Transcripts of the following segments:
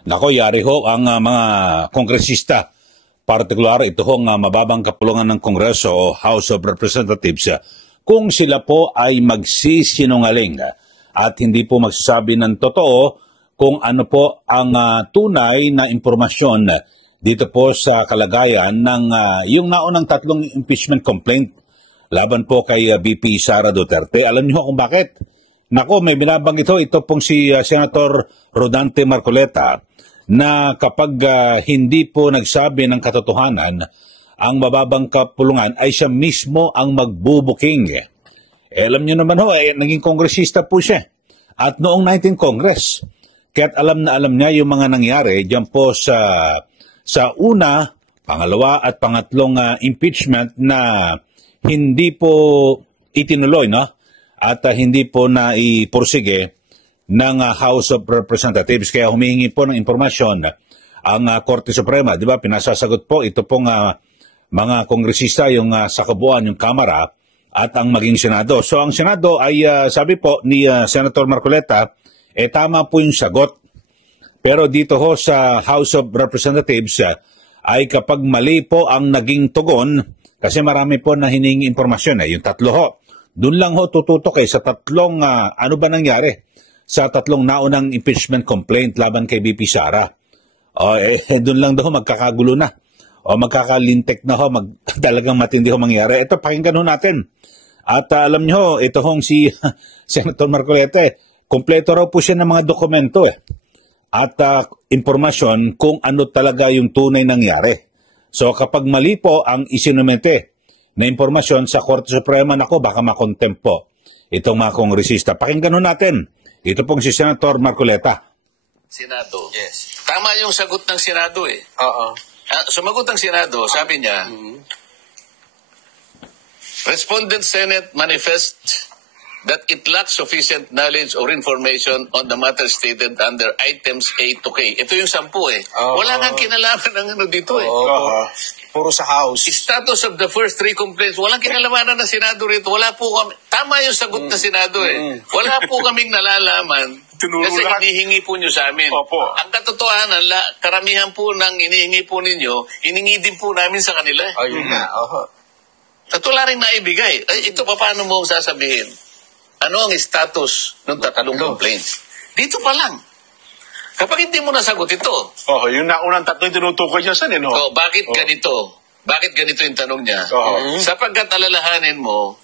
Nako, yari ho ang mga kongresista, partikular ito hong mababang kapulungan ng Kongreso o House of Representatives, kung sila po ay magsisinungaling at hindi po magsasabi ng totoo kung ano po ang tunay na impormasyon dito po sa kalagayan ng yung naunang tatlong impeachment complaint laban po kay VP Sara Duterte. Alam niyo kung bakit? Nako, may binabanggit ito pong si Senator Rodante Marcoleta na kapag hindi po nagsabi ng katotohanan, ang mababang kapulungan ay siya mismo ang magbubuking. Alam niyo naman ho, naging kongresista po siya. At noong 19 Congress, kaya't alam na alam niya yung mga nangyari diyan po sa una, pangalawa at pangatlong impeachment na hindi po itinuloy, no? At hindi po na ipursige ng House of Representatives. Kaya humihingi po ng impormasyon ang Korte Suprema. Di ba, pinasasagot po ito pong mga kongresista, yung sa kabuuan, yung Kamara, at ang maging Senado. So ang Senado ay, sabi po ni Senator Marcoleta, tama po yung sagot. Pero dito ho sa House of Representatives, ay kapag mali po ang naging tugon, kasi marami po na hiningi impormasyon, yung tatlo ho. Doon lang ho tututok sa tatlong, ano ba nangyari? Sa tatlong naunang impeachment complaint laban kay VP Sara. Doon lang daw magkakagulo na. O magkakalintek na ho, talagang matindi ho mangyari. Ito, pakinggan ho natin. At alam nyo, ito hong si Senator Marcoleta, kompleto raw po siya ng mga dokumento at impormasyon kung ano talaga yung tunay nangyari. So kapag mali po ang isinumite na impormasyon sa Korte Suprema, nako, baka makontempt po itong mga kongresista. Pakinggan ho natin. Ito pong si Senator Marcoleta. Senado. Yes. Tama yung sagot ng Senado Oo. Sumagot ang Senado, sabi niya, Respondent Senate manifests that it lacks sufficient knowledge or information on the matter stated under items A to K. Ito yung 10 Wala nang kinalaman ng ano dito Puro sa House. Status of the first 3 complaints, walang kinalamanan ng Senado rito. Wala po kami, tama yung sagot ng Senado Wala po kaming nalalaman kasi hinihingi po nyo sa amin. Opo. Ang katotohanan, karamihan po ng hinihingi po ninyo, hiningi din po namin sa kanila. Ayun na, At wala rin naibigay. Ito, paano mo sasabihin? Ano ang status ng tatlong complaints? Dito pa lang. Kapag hindi mo nasagot ito. Yung naunang tatlo yung tinutukoy niya saan, no? Bakit ganito? Bakit ganito yung tanong niya? Sapagkat alalahanin mo,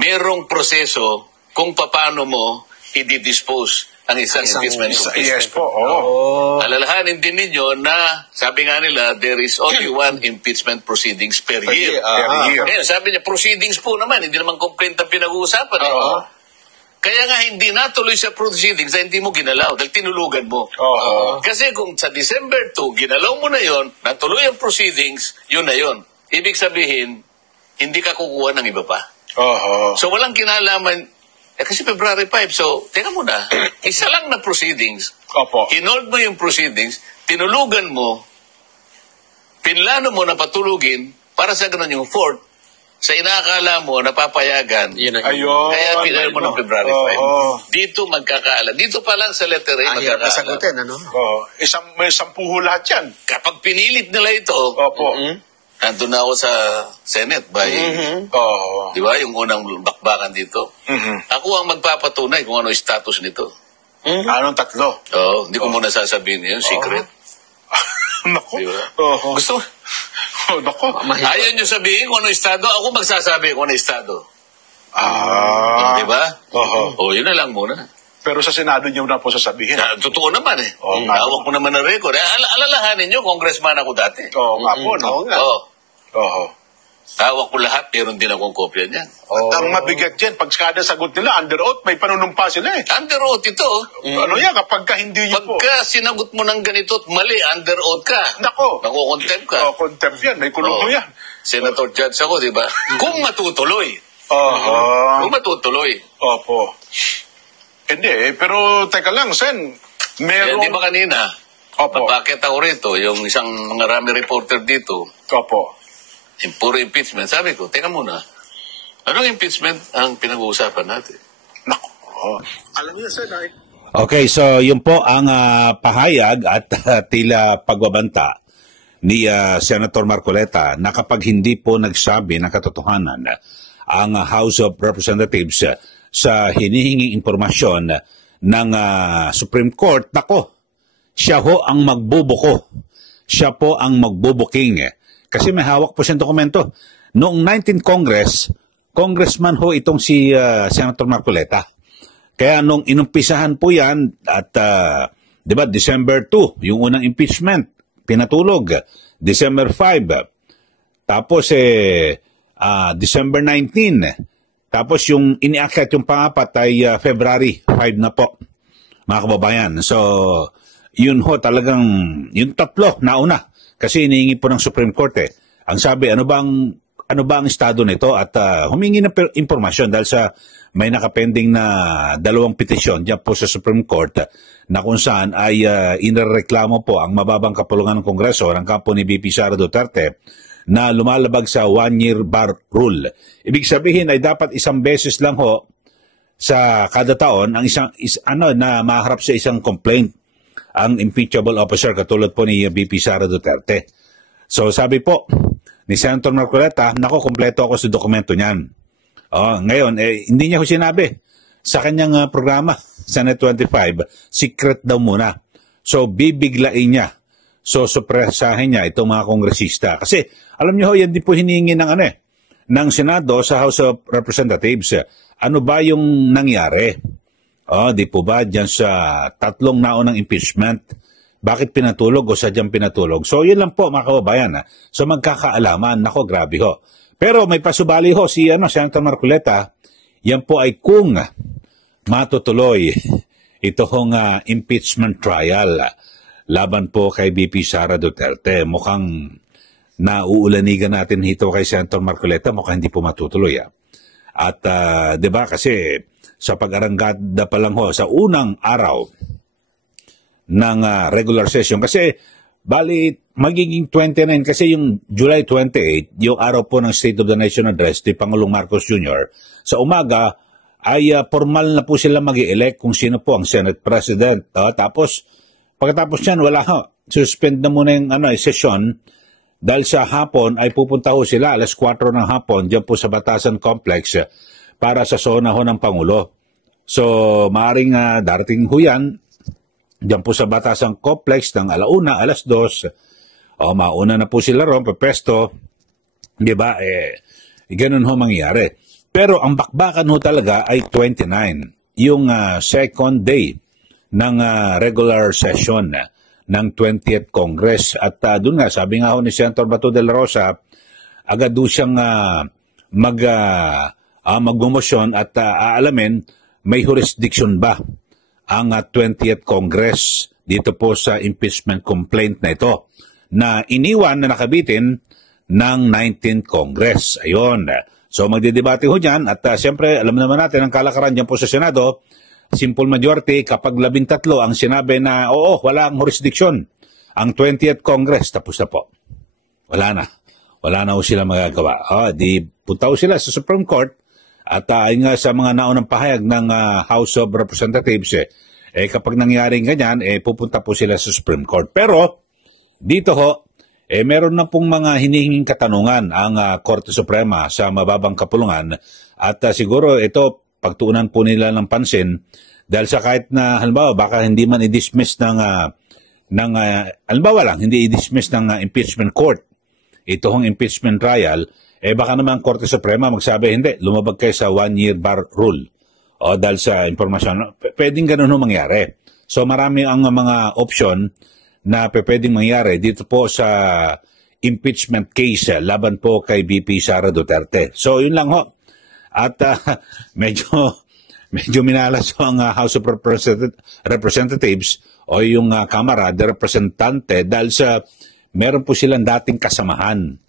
merong proseso kung paano mo i-dispose ang isang impeachment complaint. Yes po, Alalahanin din ninyo na, sabi nga nila, there is only one impeachment proceedings per year. Ngayon, sabi niya, proceedings po naman, hindi naman complaint ang pinag-uusapan. Kaya nga hindi natuloy sa proceedings na hindi mo ginalaw dahil tinulugan mo. Kasi kung sa December 2, ginalaw mo na yon, natuloy ang proceedings, yun na yon. Ibig sabihin, hindi ka kukuha ng iba pa. So walang kinalaman. Kasi February 5, so teka muna, isa lang na proceedings. Hinold mo yung proceedings, tinulugan mo, pinlano mo na patulugin para sa ganun yung 4th. Sa inakala mo, napapayagan. Kaya pinal mo ng February 5. Dito magkakaalam. Dito pa lang sa letter A, magkakaalam. Nasagutin, ano? May 10 lahat yan. Kapag pinilit nila ito, nandun na ako sa Senate by, di ba, yung unang bakbakan dito. Ako ang magpapatunay kung ano yung status nito. Anong tatlo? Hindi ko muna sasabihin yun, secret. Naku. Diba? Gusto mo? Ayaw nyo sabihin kung ano estado, ako magsasabi kung ano estado. Di ba? Yun na lang muna. Pero sa Senado nyo na po sasabihin. Totoo naman Hawak mo naman ng record. Alalahanin nyo, congressman ako dati. Nga po, Hawak ko lahat, meron din akong kopya niyan. Ang mabigat dyan, pag kada sagot nila, under oath, may panunumpa sila Under oath ito. Ano yan, kapag hindi nyo po. Pagka sinagot mo ng ganito at mali, under oath ka. Nako. Nakukontempt ka. Contempt yan, may kulong mo yan. Senator Judge ako, di ba? Kung matutuloy. Kung matutuloy. Opo. Hindi, pero teka lang, Sen. Meron... Di ba kanina? Napakit ako rito, yung isang mga rami reporter dito. Yung puro impeachment. Sabi ko, teka muna. Anong impeachment ang pinag-uusapan natin? Nako. Alam niyo, Sen, Okay, so yun po ang pahayag at tila pagbabanta ni Senator Marcoleta na kapag hindi po nagsabi ng katotohanan ang House of Representatives sa hinihinging impormasyon ng Supreme Court, nako, siya ho ang magbubuko. Siya po ang magbubuking. Kasi may hawak po siyang dokumento. Noong 19th Congress, congressman ho itong si Senator Marcoleta. Kaya nung inumpisahan po yan at, di ba, December 2, yung unang impeachment, pinatulog. December 5. Tapos, December 19. Tapos yung iniakyat yung pangapat ay February 5 na po, mga kababayan. So, yun ho talagang, yung tatlo nauna. Kasi inihingi po ng Supreme Court Ang sabi, ano ba ang estado nito? At humingi ng impormasyon dahil sa may nakapending na 2 petisyon diyan po sa Supreme Court na kung saan ay inareklamo po ang mababang kapulungan ng Kongreso ng kampo ni VP Sara Duterte na lumalabag sa 1-year bar rule. Ibig sabihin ay dapat isang beses lang ho sa kada taon ang na maharap sa isang complaint ang impeachable officer katulad po ni VP Sara Duterte. So sabi po ni Senator Marcoleta, nako, kompleto ako sa dokumento niyan. Ngayon, hindi niya ko sinabi sa kanyang programa, Senate 25, secret daw muna. So bibiglain niya. So supresahin niya itong mga kongresista. Kasi alam niyo ho, yan din po hinihingi ng Senado sa House of Representatives. Ano ba yung nangyari? Di po ba dyan sa 3 naunang impeachment? Bakit pinatulog o sadyang pinatulog? So yun lang po mga kababayan. So magkakaalaman. Nako, grabe ho. Pero may pasubali ho si Senator Marcoleta. Yan po ay kung matutuloy ito hong impeachment trial laban po kay VP Sara Duterte. Mukhang nauulanigan natin ito kay Senator Marcoleta. Mukhang hindi po matutuloy. At 'di ba kasi sa pag-aranggada pa lang ho sa unang araw ng regular session kasi bali magiging 29 kasi yung July 28 yung araw po ng State of the Nation Address ni Pangulong Marcos Jr. Sa umaga ay formal na po sila mag-i-elect kung sino po ang Senate President. Tapos pagkatapos niyan wala ho, suspend na muna yung session dahil sa hapon ay pupunta ho sila 4:00 ng hapon diyan po sa Batasan Complex para sa sona ho ng Pangulo. So, maaring darating ho yan diyan po sa Batasan Complex ng 1:00, 2:00. Mauna na po sila ron, pepesto. Di ba? Ganun ho mangyayari. Pero ang bakbakan ho talaga ay 29. Yung second day ng regular session ng 20th Congress. At doon nga, sabi nga ho ni Senator Bato de la Rosa, agad do siyang magmomosyon at aalamin may jurisdiction ba ang 20th Congress dito po sa impeachment complaint na ito na iniwan na nakabitin ng 19th Congress. Ayun. So magdidebate ho dyan at siyempre alam naman natin ang kalakaran dyan po sa Senado, simple majority kapag 13 ang sinabi na oo, wala ang jurisdiction. Ang 20th Congress, tapos na po. Wala na. Wala na ho sila magagawa. Di punta ho sila sa Supreme Court. At ayun nga sa mga naunang pahayag ng House of Representatives, kapag nangyaring ganyan, pupunta po sila sa Supreme Court. Pero, dito ho, meron na pong mga hinihinging katanungan ang Korte Suprema sa mababang kapulungan. At siguro ito, pagtuunan po nila ng pansin, dahil sa kahit na, halimbawa, baka hindi man i-dismiss halimbawa lang, hindi i-dismiss ng impeachment court. Ito hong impeachment trial, baka naman ang Korte Suprema magsabi, hindi, lumabag kayo sa 1-year bar rule. Dahil sa informasyon, pwedeng ganun ho mangyari. So marami ang mga option na pwedeng mangyari dito po sa impeachment case laban po kay VP Sara Duterte. So yun lang ho. At medyo minalas ho ang House of Representatives o yung Kamara de Representante dahil sa meron po silang dating kasamahan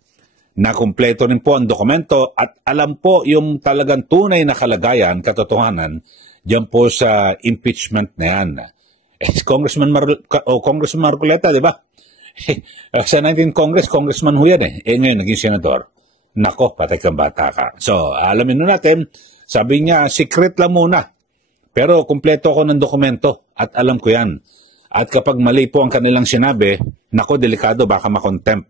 na kumpleto rin po ang dokumento at alam po yung talagang tunay na kalagayan, katotohanan, dyan po sa impeachment na yan. Congressman Marcoleta, di ba? Sa 19th Congress, Congressman ho yan ngayon, naging senador. Nako, patay kang bata ka. So, alamin nun natin, sabi niya, secret lang muna Pero kumpleto ako ng dokumento at alam ko yan. At kapag mali po ang kanilang sinabi, nako, delikado, baka makontempt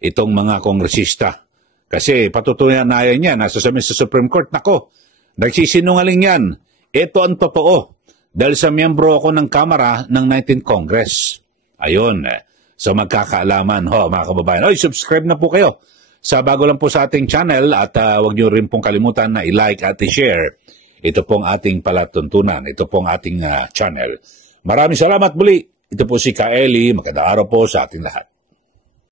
itong mga kongresista. Kasi patutunayan niya, nasa sa Supreme Court, nako, nagsisinungaling yan. Ito ang totoo. Dahil sa miyembro ako ng Kamara ng 19th Congress. Ayun. So magkakaalaman, mga kababayan. Oy, subscribe na po kayo sa bago lang po sa ating channel at huwag niyo rin pong kalimutan na i-like at i-share. Ito pong ating palatuntunan. Ito pong ating channel. Maraming salamat muli. Ito po si Ka Eli. Magandang araw po sa ating lahat.